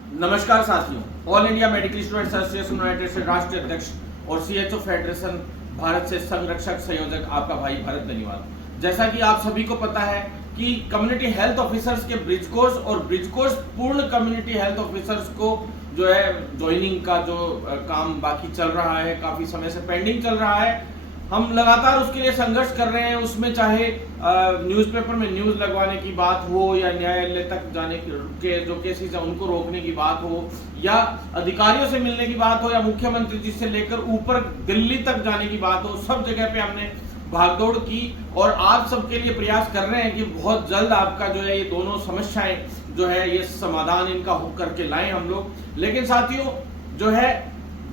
नमस्कार साथियों, all India medical students association United से राष्ट्रीय अध्यक्ष और सीएचओ फेडरेशन भारत से संरक्षक संयोजक आपका भाई भरत धन्यवाद। जैसा कि आप सभी को पता है कि कम्युनिटी हेल्थ ऑफिसर्स के ब्रिज कोर्स और ब्रिज कोर्स पूर्ण कम्युनिटी हेल्थ ऑफिसर्स को जो है ज्वाइनिंग का जो काम बाकी चल रहा है, काफी समय से पेंडिंग चल रहा है। हम लगातार उसके लिए संघर्ष कर रहे हैं, उसमें चाहे न्यूज़पेपर में न्यूज़ लगवाने की बात हो या न्यायालय तक जाने के जो केसेस है उनको रोकने की बात हो या अधिकारियों से मिलने की बात हो या मुख्यमंत्री जी से लेकर ऊपर दिल्ली तक जाने की बात हो, सब जगह पे हमने भागदौड़ की और आप सबके लिए प्रयास कर रहे हैं कि बहुत जल्द आपका जो है ये दोनों समस्याएं जो है ये समाधान इनका हो करके लाएं हम लोग। लेकिन साथियों जो है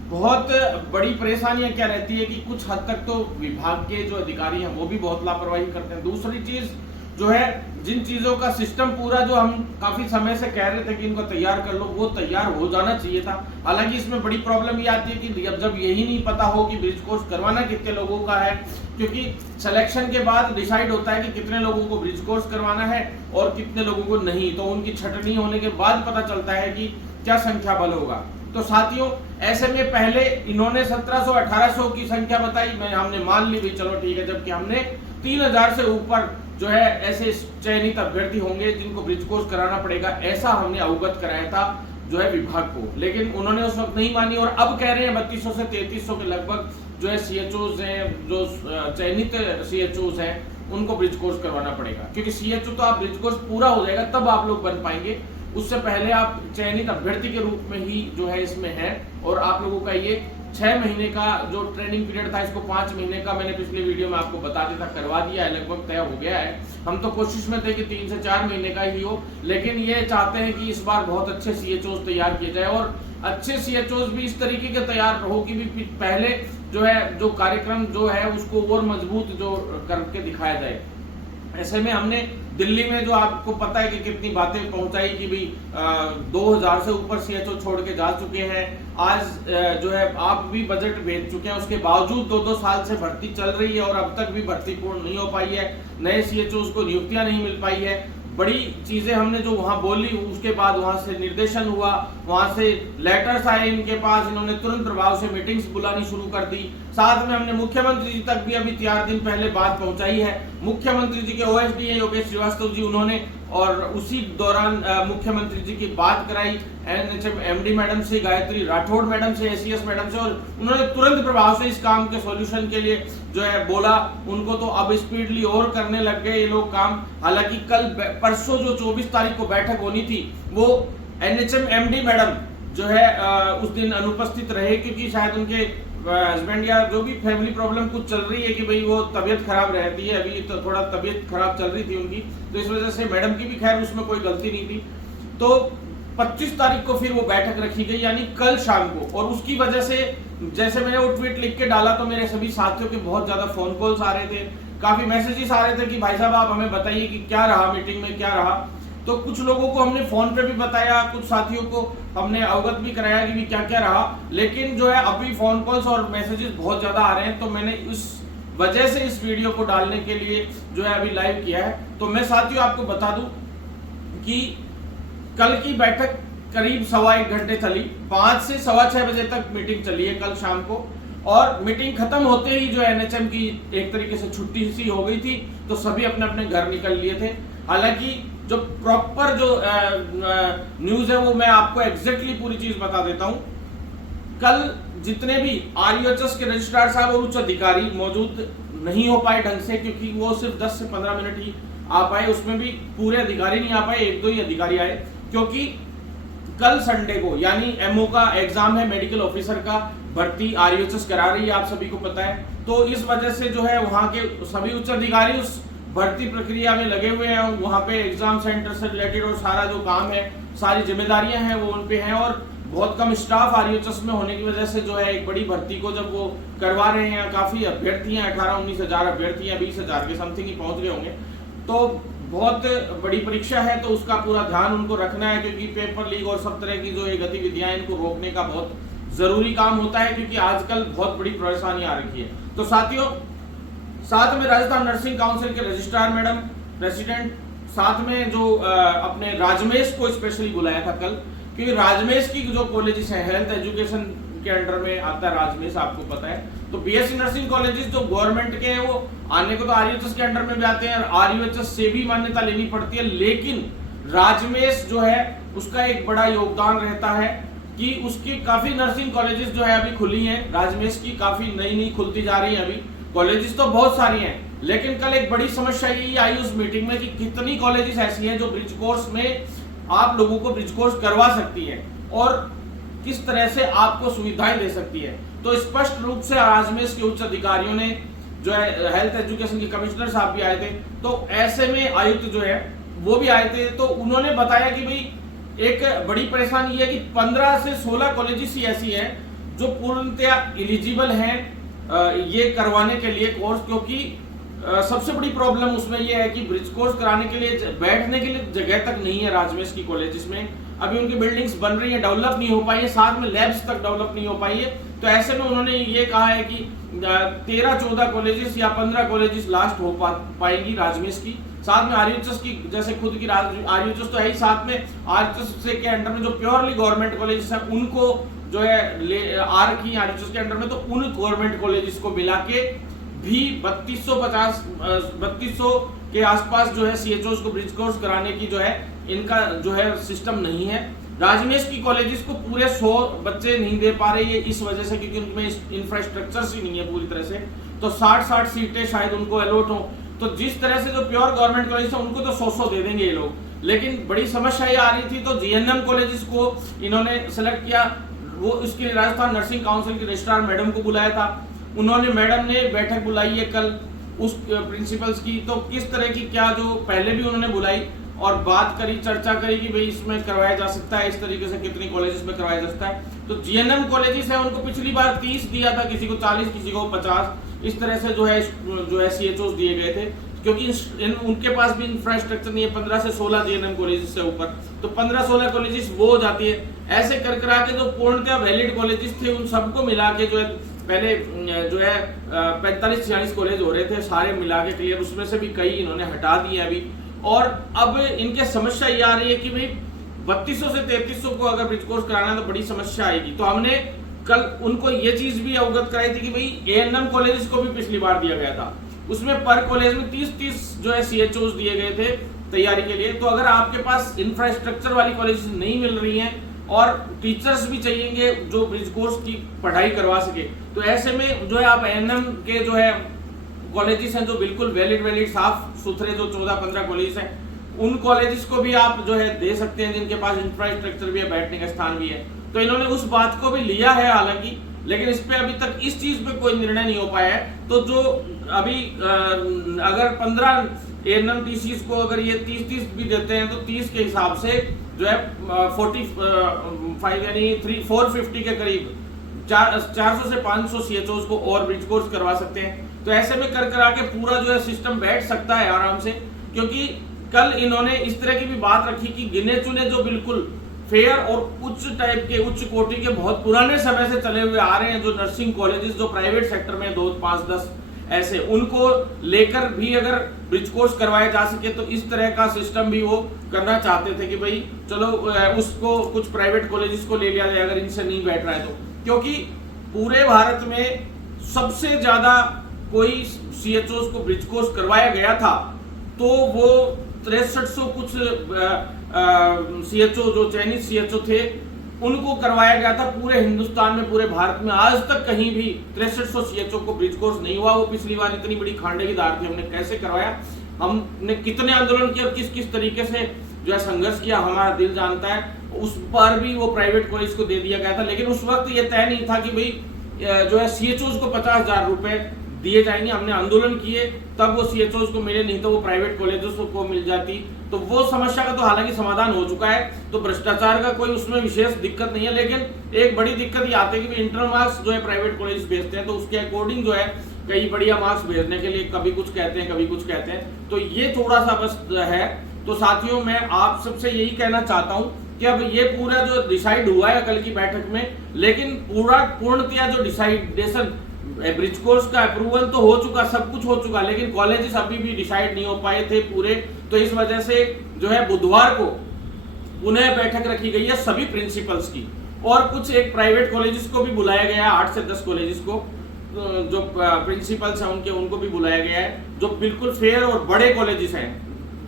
बहुत बड़ी परेशानियां क्या रहती है कि कुछ हद तक तो विभाग के जो अधिकारी हैं वो भी बहुत लापरवाही करते हैं। दूसरी चीज जो है जिन चीजों का सिस्टम पूरा जो हम काफी समय से कह रहे थे कि इनको तैयार कर लो, वो तैयार हो जाना चाहिए था। हालांकि इसमें बड़ी प्रॉब्लम ये आती है कि जब यही नहीं पता हो कि ब्रिज कोर्स करवाना कितने लोगों का है, क्योंकि सिलेक्शन के बाद डिसाइड होता है कि कितने लोगों को ब्रिज कोर्स करवाना है और कितने लोगों को नहीं, तो उनकी छटनी होने के बाद पता चलता है कि क्या संख्या बल होगा। तो साथियों ऐसे में पहले इन्होंने 1700-1800 की संख्या बताई, हमने मान ली भी चलो ठीक है, जबकि हमने 3000 से ऊपर जो है ऐसे चयनित अभ्यर्थी होंगे जिनको ब्रिज कोर्स कराना पड़ेगा, ऐसा हमने अवगत कराया था जो है विभाग को। लेकिन उन्होंने उस वक्त नहीं मानी और अब कह रहे हैं 3200 से 3300 के लगभग जो है सीएचओज हैं, जो चयनित सीएचओज हैं उनको ब्रिज कोर्स करवाना पड़ेगा, क्योंकि सीएचओ तो आप ब्रिज कोर्स पूरा हो जाएगा तब आप लोग बन पाएंगे, उससे पहले आप चयनित अभ्यर्थी के रूप में ही जो है इसमें है। और आप लोगों का ये 6 महीने का जो ट्रेनिंग पीरियड था इसको 5 महीने का मैंने पिछले वीडियो में आपको बता दिया था, करवा दिया है, लगभग तय हो गया है। हम तो कोशिश में थे कि 3 से 4 महीने का ही हो, लेकिन ये चाहते हैं कि इस बार बहुत अच्छे सीएचओज तैयार किए जाए और अच्छे सीएचओज भी इस तरीके के तैयार हो कि भी पहले जो है जो कार्यक्रम जो है उसको और मजबूत जो करके दिखाया जाए। ऐसे में हमने दिल्ली में जो आपको पता है कि कितनी बातें पहुंचाई कि भाई 2000 से ऊपर सीएचओ छोड़ के जा चुके हैं। आज जो है आप भी बजट भेज चुके हैं, उसके बावजूद 2-2 साल से भर्ती चल रही है और अब तक भी भर्ती पूर्ण नहीं हो पाई है, नए सीएचओ को नियुक्तियां नहीं मिल पाई है। बड़ी चीजें हमने जो वहां बोली, उसके बाद वहां से निर्देशन हुआ, वहां से लेटर्स आए इनके पास, इन्होंने तुरंत प्रभाव से मीटिंग्स बुलानी शुरू कर दी। साथ में हमने मुख्यमंत्री जी तक भी अभी 4 दिन पहले बात पहुंचाई है। मुख्यमंत्री जी के ओएसडी है योगेश श्रीवास्तव जी, उन्होंने और उसी दौरान मुख्यमंत्री जी की बात कराई एनएचएम एमडी मैडम से, गायत्री राठौड़ मैडम से, एसीएस मैडम से, और उन्होंने तुरंत प्रभाव से इस काम के सॉल्यूशन के लिए जो है बोला। उनको तो अब स्पीडली और करने लग गए ये लोग काम। हालांकि कल परसों जो 24 तारीख को बैठक होनी थी वो एनएचएम एमडी मैडम जो है उस दिन अनुपस्थित रहे, क्योंकि शायद उनके हस्बैंड या जो भी फैमिली प्रॉब्लम कुछ चल रही है कि भाई वो तबीयत खराब रहती है, अभी तो थोड़ा तबीयत खराब चल रही थी उनकी, तो इस वजह से मैडम की भी खैर उसमें कोई गलती नहीं थी। तो 25 तारीख को फिर वो बैठक रखी गई, यानी कल शाम को। और उसकी वजह से जैसे मैंने वो ट्वीट लिख के डाला तो मेरे सभी साथियों के बहुत ज्यादा फोन कॉल्स आ रहे थे, काफी मैसेजेस आ रहे थे कि भाई साहब आप हमें बताइए कि क्या रहा मीटिंग में, क्या रहा। तो कुछ लोगों को हमने फोन पे भी बताया, कुछ साथियों को हमने अवगत भी कराया कि भी क्या क्या रहा, लेकिन जो है अभी फोन कॉल्स और मैसेजेस बहुत ज्यादा आ रहे हैं, तो मैंने इस वजह से इस वीडियो को डालने के लिए जो है अभी लाइव किया है। तो मैं साथियों आपको बता दूं कि कल की बैठक करीब 1.25 घंटे चली, 5 से 6:15 बजे तक मीटिंग चली है कल शाम को, और मीटिंग खत्म होते ही जो एनएचएम की एक तरीके से छुट्टी सी हो गई थी, तो सभी अपने अपने घर निकल लिए थे। हालांकि जो प्रॉपर जो न्यूज है वो मैं आपको एग्जैक्टली पूरी चीज बता देता हूं। कल जितने भी आरयूएचएस के रजिस्ट्रार साहब और उच्च अधिकारी मौजूद नहीं हो पाए ढंग से, क्योंकि वो सिर्फ 10 से 15 मिनट ही आ पाए, उसमें भी पूरे अधिकारी नहीं आ पाए, 1-2 ही अधिकारी आए, क्योंकि कल संडे को यानी एमओ का एग्जाम है, मेडिकल ऑफिसर का भर्ती आरयूएचएस करा रही है, आप सभी को पता है। तो इस वजह से जो है वहां के सभी उच्च अधिकारी उस भर्ती प्रक्रिया में लगे हुए हैं, वहां पे एग्जाम सेंटर से रिलेटेड और सारा जो काम है, सारी जिम्मेदारियां हैं वो उन पे हैं, और बहुत कम स्टाफ आरयूएचएस में होने की वजह से जो है एक बड़ी भर्ती को जब वो करवा रहे हैं, काफी अभ्यर्थी हैं, 18-19 हजार अभ्यर्थी हैं, 20,000 के समथिंग ही पहुंच गए होंगे, तो बहुत बड़ी परीक्षा है, तो उसका पूरा ध्यान उनको रखना है, क्योंकि पेपर लीक और सब तरह की जो ये गतिविधियां इनको रोकने का बहुत जरूरी काम होता है, क्योंकि आजकल बहुत बड़ी परेशानी आ रखी है। तो साथियों साथ में राजस्थान नर्सिंग काउंसिल के रजिस्ट्रार मैडम, प्रेसिडेंट, साथ में जो अपने राजमेश को स्पेशली बुलाया था कल, क्योंकि राजमेश की जो कॉलेजेस है, हेल्थ एजुकेशन के अंडर में आता है राजमेश, आपको पता है। तो बीएससी नर्सिंग कॉलेजेस जो गवर्नमेंट के हैं वो आने को तो आरयूएचएस के अंडर में भी आते हैं, आरयूएचएस से भी मान्यता लेनी पड़ती है, लेकिन राजमेश जो है उसका एक बड़ा योगदान रहता है कि उसकी काफी नर्सिंग कॉलेजेस जो है अभी खुली हैं। राजमेश की काफी नई नई खुलती जा रही है, अभी कॉलेजेस तो बहुत सारी हैं, लेकिन कल एक बड़ी समस्या ये आई उस मीटिंग में कि कितनी कॉलेजेस ऐसी हैं जो ब्रिज कोर्स में आप लोगों को ब्रिज कोर्स करवा सकती है और किस तरह से आपको सुविधाएं दे सकती है। तो स्पष्ट रूप से राजमेश के उच्च अधिकारियों ने जो है, हेल्थ एजुकेशन के कमिश्नर साहब भी आए थे, तो ऐसे में आयुक्त जो है वो भी आए थे, तो उन्होंने बताया कि भाई एक बड़ी परेशानी है कि 15 से 16 कॉलेजेस ही ऐसी हैं जो पूर्णतया एलिजिबल हैं ये करवाने के लिए कोर्स, क्योंकि सबसे बड़ी प्रॉब्लम उसमें यह है कि ब्रिज कोर्स कराने के लिए बैठने के लिए जगह तक नहीं है राजमेश की कॉलेजेस में। अभी उनकी बिल्डिंग्स बन रही है, डेवलप नहीं हो पाई है, साथ में लैब्स तक डेवलप नहीं हो पाई है। तो ऐसे में उन्होंने ये कहा है कि 13-14 कॉलेजेस या 15 कॉलेजेस लास्ट हो पाएंगी राजमेश की, साथ में आरयूएचएस की, जैसे खुद की आरयूएचएस तो है ही, साथ में आरयूएचएस के अंडर में जो प्योरली गवर्नमेंट कॉलेजेस है उनको जो है आर की आरयूएचएस के अंडर में, तो उन गवर्नमेंट कॉलेजेस को मिला के भी 3200 के आसपास जो है सीएचओस को ब्रिज कोर्स कराने की जो है इनका जो है सिस्टम नहीं है। राजमेश की कॉलेजेस को पूरे 100 बच्चे नहीं दे पा रहे, ये इस वजह से क्योंकि उनमें इंफ्रास्ट्रक्चर ही नहीं है पूरी तरह से, तो 60 सीटें शायद उनको अलॉट हो। तो जिस तरह से जो प्योर गवर्नमेंट कॉलेज है उनको तो 100 दे देंगे ये लोग, लेकिन बड़ी समस्या ये आ रही थी, तो जीएनएम कॉलेजेस को इन्होंने सेलेक्ट किया। वो उसके राजस्थान नर्सिंग काउंसिल की रजिस्ट्रार मैडम को बुलाया था, उन्होंने, मैडम ने बैठक बुलाई है कल उस प्रिंसिपल्स की, तो किस तरह की क्या जो पहले भी उन्होंने बुलाई और बात करी, चर्चा करी कि भाई इसमें करवाया जा सकता है, इस तरीके से कितनी कॉलेजेस में करवाया जा सकता है। तो जीएनएम कॉलेजेस है उनको पिछली बार 30 दिया था, किसी को 40, किसी को 50, इस तरह से जो है सीएचओस दिए गए थे, क्योंकि उनके पास भी इंफ्रास्ट्रक्चर नहीं है। 15 से 16 जीएनएम कॉलेजेस से ऊपर, तो 15-16 कॉलेजेस वो हो जाती है। ऐसे कर करा के जो पूर्णतः वैलिड कॉलेजेस थे उन सबको मिला के जो है पहले जो है 45-46 कॉलेज हो रहे थे, सारे मिला के क्लियर, उसमें से भी कई इन्होंने हटा दिए अभी। और अब इनके समस्या ये आ रही है कि भाई 3200 से 3300 को अगर ब्रिज कोर्स कराना है तो बड़ी समस्या आएगी। तो हमने कल उनको ये चीज भी अवगत कराई थी कि भाई एएनएम कॉलेजेस को भी पिछली बार दिया गया था, उसमें पर कॉलेज में 30 जो है सीएचओस दिए गए थे तैयारी के लिए। तो अगर आपके पास इंफ्रास्ट्रक्चर वाली कॉलेज नहीं मिल रही हैं और टीचर्स भी चाहिए जो ब्रिज कोर्स की पढ़ाई करवा सके, तो ऐसे में जो है आप एएनएम के जो है कॉलेजेस हैं जो बिल्कुल वैलिड साफ सुथरे जो 14-15 कॉलेज हैं, उन कॉलेजेस को भी आप जो है दे सकते हैं जिनके पास इंफ्रास्ट्रक्चर भी है, बैठने का स्थान भी है। तो इन्होंने उस बात को भी लिया है हालांकि, लेकिन इस पे अभी तक इस चीज पे कोई निर्णय नहीं हो पाया है। तो जो अभी अगर 15 एएनएम टीसीज को अगर ये 30 भी देते हैं, तो 30 के हिसाब से जो है 45 यानी 450 के करीब 400 से 500 सीएचओस को और ब्रिज कोर्स करवा सकते हैं। तो ऐसे में कर करा के पूरा जो है सिस्टम बैठ सकता है आराम से, क्योंकि कल इन्होंने इस तरह की भी बात रखी कि गिने चुने जो बिल्कुल फेयर और उच्च टाइप के, उच्च कोटि के, बहुत पुराने समय से चले हुए आ रहे हैं जो नर्सिंग कॉलेजेस जो प्राइवेट सेक्टर में 2, 5, 10 ऐसे, उनको लेकर भी अगर ब्रिज कोर्स करवाया जा सके, तो इस तरह का सिस्टम भी वो करना चाहते थे कि भाई चलो उसको कुछ प्राइवेट कॉलेजेस को ले लिया जाए अगर इनसे नहीं बैठ रहा है तो। क्योंकि पूरे भारत में सबसे ज्यादा कोई सीएचओस को ब्रिज कोर्स करवाया गया था तो वो 6300 कुछ सीएचओ जो चयनित सीएचओ थे उनको करवाया गया था पूरे हिंदुस्तान में, पूरे भारत में। आज तक कहीं भी 6300 सीएचओ को ब्रिज कोर्स नहीं हुआ। वो पिछली बार इतनी बड़ी खांडे की दार थी, हमने कैसे करवाया, हमने कितने आंदोलन किए और किस किस तरीके से जो है संघर्ष किया, हमारा दिल जानता है। उस पर भी वो प्राइवेट कॉलेज को दे दिया गया था, लेकिन उस वक्त ये तय नहीं था कि भाई जो है सीएचओ को 50,000 रुपए दिए जाएंगे। हमने आंदोलन किए तब वो सीएचओ को मिले, नहीं तो वो प्राइवेट कॉलेजों को मिल जाती। तो वो समस्या का तो हालांकि समाधान हो चुका है, तो भ्रष्टाचार का कोई उसमें विशेष दिक्कत नहीं है। लेकिन एक बड़ी दिक्कत ये आती है कि इंटरनल मार्क्स जो है प्राइवेट कॉलेज भेजते हैं, तो उसके अकॉर्डिंग जो है कई बढ़िया मार्क्स भेजने के लिए कभी कुछ कहते हैं, कभी कुछ कहते हैं। तो ये थोड़ा सा बस है। तो साथियों, मैं आप सबसे यही कहना चाहता हूँ कि अब ये पूरा जो डिसाइड हुआ है कल की बैठक में, लेकिन पूर्णतया जो डिसाइडेशन ब्रिज कोर्स का अप्रूवल तो हो चुका, सब कुछ हो चुका, लेकिन कॉलेजेस अभी भी डिसाइड नहीं हो पाए थे पूरे। तो इस वजह से जो है बुधवार को पुनः बैठक रखी गई है सभी प्रिंसिपल्स की, और कुछ एक प्राइवेट कॉलेजेस को भी बुलाया गया है, 8 से 10 कॉलेजेस को, जो प्रिंसिपल्स हैं उनको भी बुलाया गया है, जो बिल्कुल फेयर और बड़े कॉलेजेस हैं,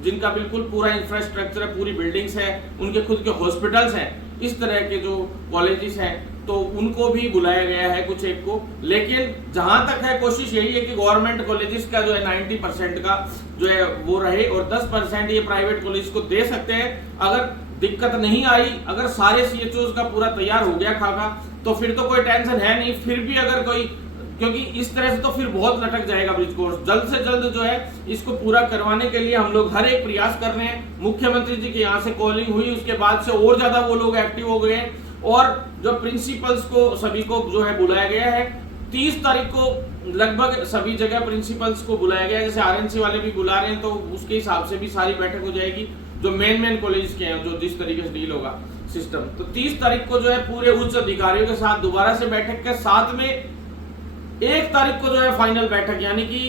जिनका बिल्कुल पूरा इंफ्रास्ट्रक्चर है, पूरी बिल्डिंग्स है, उनके खुद के हॉस्पिटल्स हैं, इस तरह के जो कॉलेजेस हैं, तो उनको भी बुलाया गया है कुछ एक को। लेकिन जहां तक है कोशिश यही है कि गवर्नमेंट कॉलेजेस का जो है 90% का जो है वो रहे, और 10% ये प्राइवेट कॉलेज को दे सकते हैं। अगर दिक्कत नहीं आई, अगर सारे सीएचओ का पूरा तैयार हो गया खाका, तो फिर तो कोई टेंशन है नहीं। फिर भी अगर कोई, क्योंकि इस तरह से तो फिर बहुत लटक जाएगा ब्रिज कोर्स, जल्द से जल्द जो है इसको पूरा करवाने के लिए हम लोग हर एक प्रयास कर रहे हैं। मुख्यमंत्री जी के यहाँ से कॉलिंग हुई, उसके बाद से और ज्यादा वो लोग एक्टिव हो गए हैं, और जो प्रिंसिपल्स को सभी को जो है बुलाया गया है। 30 तारीख को लगभग सभी जगह प्रिंसिपल्स को बुलाया गया है, जैसे आरएनसी वाले भी बुला रहे हैं, तो उसके हिसाब से भी सारी बैठक हो जाएगी जो मेन कॉलेज के हैं, जो जिस तरीके से डील होगा सिस्टम। तो 30 तारीख को जो है पूरे उच्च अधिकारियों के साथ दोबारा से बैठक के साथ में 1 तारीख को जो है फाइनल बैठक, यानी कि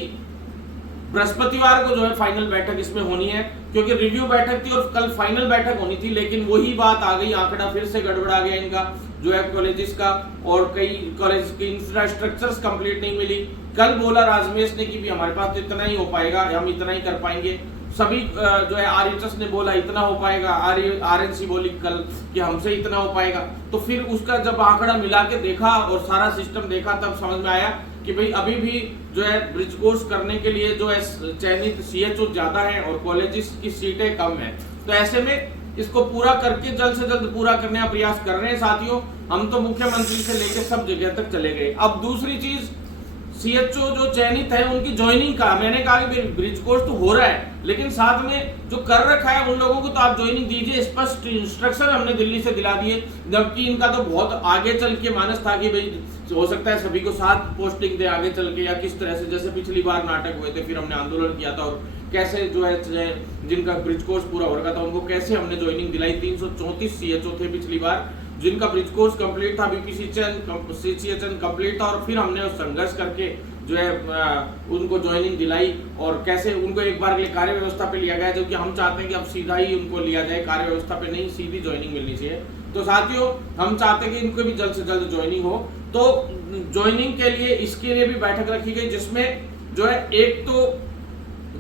बृहस्पतिवार को जो है फाइनल बैठक इसमें होनी है, क्योंकि रिव्यू बैठक थी और कल फाइनल बैठक होनी थी। लेकिन वही बात आ गई, आंकड़ा फिर से गड़बड़ा गया इनका जो है कॉलेजेस का, और कई कॉलेज की इंफ्रास्ट्रक्चर्स कंप्लीट नहीं मिली। कल बोला राजमेश ने कि भी हमारे पास तो इतना ही हो पाएगा, हम इतना ही कर पाएंगे। सभी जो है आरएचएस ने बोला इतना हो पाएगा, आरएनसी बोली कल कि हमसे इतना हो पाएगा। तो फिर उसका जब आंकड़ा मिला के देखा और सारा सिस्टम देखा, तब समझ में आया कि भाई अभी भी जो है ब्रिज कोर्स करने के लिए जो है चयनित सीएचओ ज्यादा है और कॉलेजेस की सीटें कम है। तो ऐसे में इसको पूरा करके जल्द से जल्द पूरा करने का प्रयास कर रहे हैं साथियों। हम तो मुख्यमंत्री से लेकर सब जगह तक चले गए। अब दूसरी चीज, सीएचओ जो चयनित है उनकी ज्वाइनिंग का, मैंने कहा कि ब्रिज कोर्स तो हो रहा है, लेकिन साथ में जो कर रखा है उन लोगों को तो आप ज्वाइनिंग दीजिए। स्पष्ट इंस्ट्रक्शन हमने दिल्ली से दिला दिए, जबकि इनका तो बहुत आगे चल के मानस था कि भाई हो सकता है सभी को 7 पोस्टिंग दे आगे चल के, या किस तरह से, जैसे पिछली बार नाटक हुए थे, फिर हमने आंदोलन किया था, और कैसे जो है जिनका ब्रिज कोर्स पूरा हो रखा था उनको कैसे हमने ज्वाइनिंग दिलाई। 334 सीएचओ थे पिछली बार जिनका ब्रिज कोर्स कंप्लीट था, बीपीसीएचएन कंप्लीट था, और फिर हमने संघर्ष करके जो है उनको ज्वाइनिंग दिलाई, और कैसे उनको एक बार के लिए कार्य व्यवस्था पे लिया गया, जो कि हम चाहते हैं कि अब सीधा ही उनको लिया जाए, कार्य व्यवस्था पे नहीं, सीधी ज्वाइनिंग मिलनी चाहिए। तो साथियों हम चाहते हैं कि इनको भी जल्द से जल्द ज्वाइनिंग हो। तो ज्वाइनिंग के लिए इसके लिए भी बैठक रखी गई, जिसमें जो है एक तो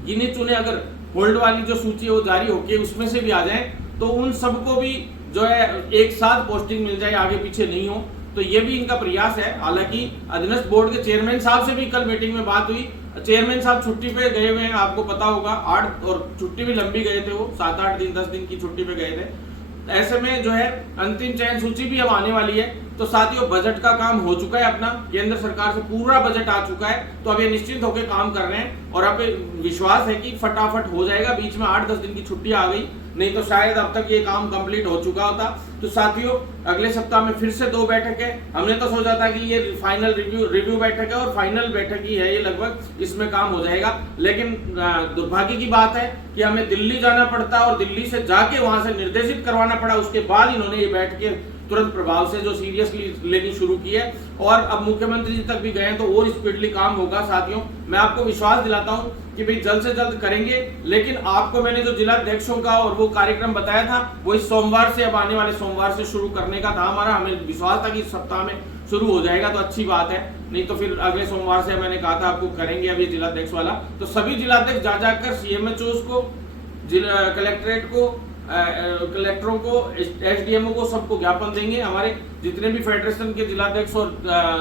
गिने चुने, अगर होल्ड वाली जो सूची है वो जारी होके उसमें से भी आ जाए, तो उन सबको भी जो है एक साथ पोस्टिंग मिल जाए, आगे पीछे नहीं हो। तो ये भी इनका प्रयास है। हालांकि अधीनस्थ बोर्ड के चेयरमैन साहब से भी कल मीटिंग में बात हुई। चेयरमैन साहब छुट्टी पे गए हुए हैं, आपको पता होगा, 8 और छुट्टी भी लंबी गए थे, वो 7-8 दिन 10 दिन की छुट्टी पे गए थे। ऐसे में जो है अंतिम चयन सूची भी अब आने वाली है। तो साथियों बजट का काम हो चुका है अपना, केंद्र सरकार से पूरा बजट आ चुका है, तो अब ये निश्चिंत होकर काम कर रहे हैं, और अब विश्वास है कि फटाफट हो जाएगा। बीच में 8-10 दिन की छुट्टी आ गई, नहीं तो शायद अब तक ये काम कंप्लीट हो चुका होता। तो साथियों अगले सप्ताह में फिर से 2 बैठक है। हमने तो सोचा था कि ये फाइनल रिव्यू बैठक है और फाइनल बैठक ही है ये, लगभग इसमें काम हो जाएगा। लेकिन दुर्भाग्य की बात है कि हमें दिल्ली जाना पड़ता, और दिल्ली से जाके वहां से निर्देशित करवाना पड़ा। उसके बाद इन्होंने ये बैठ के तुरंत प्रभाव से जो सीरियसली लेनी शुरू की है, और अब मुख्यमंत्री जी तक भी गए तो और स्पीडली काम होगा। साथियों मैं आपको विश्वास दिलाता हूं कि भाई जल्द से जल्द करेंगे। लेकिन आपको मैंने जो जिला अध्यक्षों का और वो कार्यक्रम बताया था, वो इस सोमवार से, अब आने वाले सोमवार से शुरू करने का था हमारा। हमें विश्वास था कि इस सप्ताह में शुरू हो जाएगा, तो अच्छी बात है। नहीं तो फिर अगले सोमवार से मैंने कहा था आपको करेंगे अब ये जिला अध्यक्ष वाला। तो सभी जिलाध्यक्ष जा जाकर सीएमएचओ को, जिला कलेक्ट्रेट को, कलेक्टरों को, एसडीएमओ को, सबको ज्ञापन देंगे। हमारे जितने भी फेडरेशन के जिलाध्यक्ष और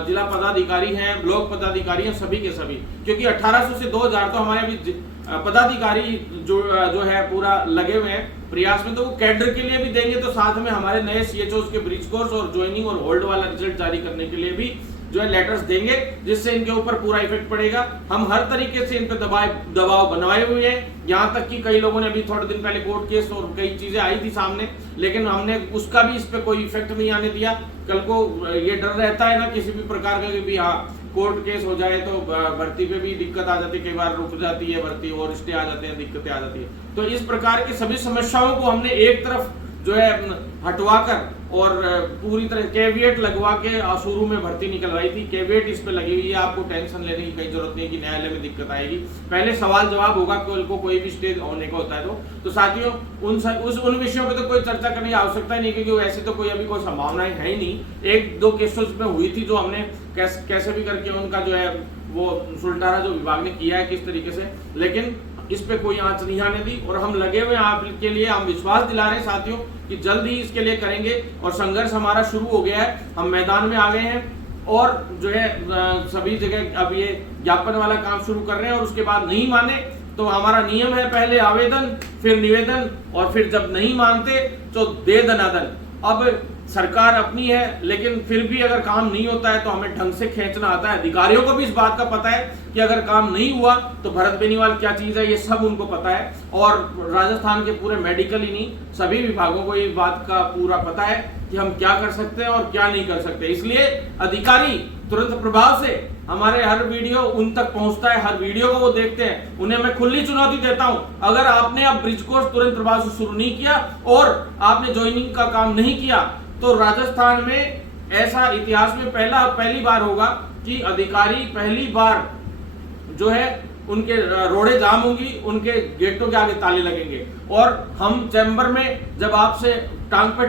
जिला पदाधिकारी हैं, ब्लॉक पदाधिकारी हैं, सभी के सभी, क्योंकि 1800 से 2000 तो हमारे अभी पदाधिकारी जो है पूरा लगे हुए हैं प्रयास में, तो वो कैडर के लिए भी देंगे। तो साथ में हमारे नए सीएचओ के ब्रिज कोर्स और ज्वाइनिंग और होल्ड वाला रिजल्ट जारी करने के लिए भी जो है लेटर्स देंगे, जिससे इनके ऊपर पूरा इफेक्ट पड़ेगा। हम हर तरीके से इन पे दबाव बनाए हुए हैं, यहाँ तक कि कई लोगों ने अभी थोड़े दिन पहले कोर्ट केस और कई चीजें आई थी सामने, लेकिन हमने उसका भी इस पे कोई इफेक्ट नहीं आने दिया। कल को ये डर रहता है ना किसी भी प्रकार का कि भी हाँ कोर्ट केस हो जाए तो भर्ती पे भी दिक्कत आ जाती है, कई बार रुक जाती है भर्ती और स्टे आ जाते हैं, दिक्कतें आ जाती है। तो इस प्रकार की सभी समस्याओं को हमने एक तरफ जो है हटवाकर और पूरी तरह कैविएट लगवा के शुरू में भर्ती निकलवाई थी। कैविएट इस पे लगी हुई है, आपको टेंशन लेने की कोई जरूरत नहीं है कि न्यायालय में दिक्कत आएगी। पहले सवाल जवाब होगा कल को कोई भी स्टेज होने का होता है तो साथियों उन विषयों पे तो कोई चर्चा करने की आवश्यकता ही नहीं, क्योंकि वैसे तो कोई अभी कोई संभावनाएं है ही नहीं। एक दो केसेस में हुई थी जो हमने कैसे भी करके उनका जो है वो सुलटारा जो विभाग ने किया है किस तरीके से, लेकिन इस पे कोई आंच नहीं आने दी। और हम लगे हुए आपके लिए, हम विश्वास दिला रहे हैं साथियों कि जल्द ही इसके लिए करेंगे और संघर्ष हमारा शुरू हो गया है। हम मैदान में आ गए हैं और जो है सभी जगह अब ये ज्ञापन वाला काम शुरू कर रहे हैं। और उसके बाद नहीं माने तो हमारा नियम है पहले आवेदन फिर निवेदन, और फिर जब नहीं मानते तो दे दनादन। अब सरकार अपनी है, लेकिन फिर भी अगर काम नहीं होता है तो हमें ढंग से खींचना आता है। अधिकारियों को भी इस बात का पता है कि अगर काम नहीं हुआ तो भरत बेनीवाल क्या चीज है, ये सब उनको पता है। और राजस्थान के पूरे मेडिकल ही नहीं, सभी विभागों को ये बात का पूरा पता है कि हम क्या कर सकते हैं और क्या नहीं कर सकते। इसलिए अधिकारी तुरंत प्रभाव से हमारे हर वीडियो उन तक पहुंचता है, हर वीडियो को वो देखते हैं। उन्हें मैं खुली चुनौती देता हूं, अगर आपने अब ब्रिज कोर्स तुरंत प्रभाव से शुरू नहीं किया और आपने ज्वाइनिंग का काम नहीं किया तो राजस्थान में ऐसा इतिहास में पहली बार होगा कि अधिकारी पहली बार जो है उनके रोडे जाम होंगी, उनके गेटों के आगे ताले लगेंगे। और हम चैम्बर में जब आपसे टांग पे